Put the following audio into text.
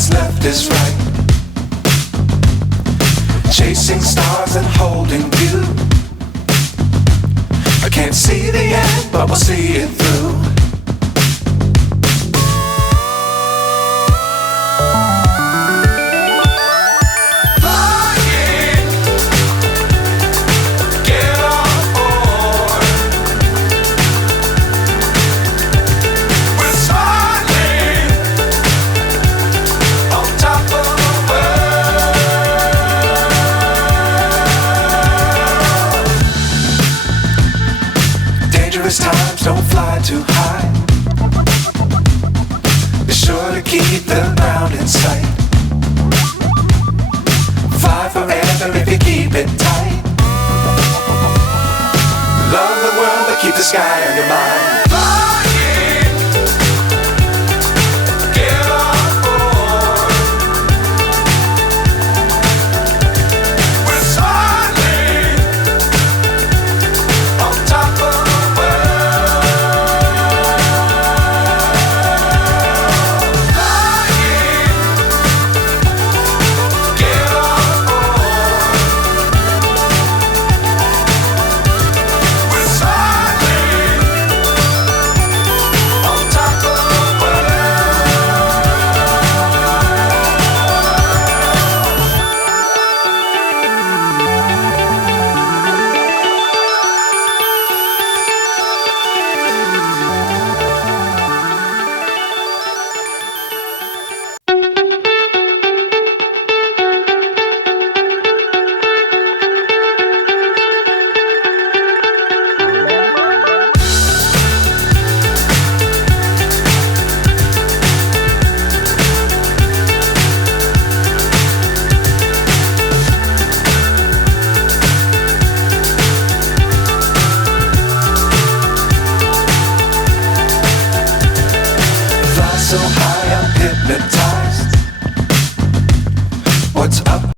what's left is right. Chasing stars and holding you. I can't see the end, but we'll see it through. Times don't fly too high. Be sure to keep the ground in sight. Fly forever if you keep it tight. Love the world but keep the sky on your mind.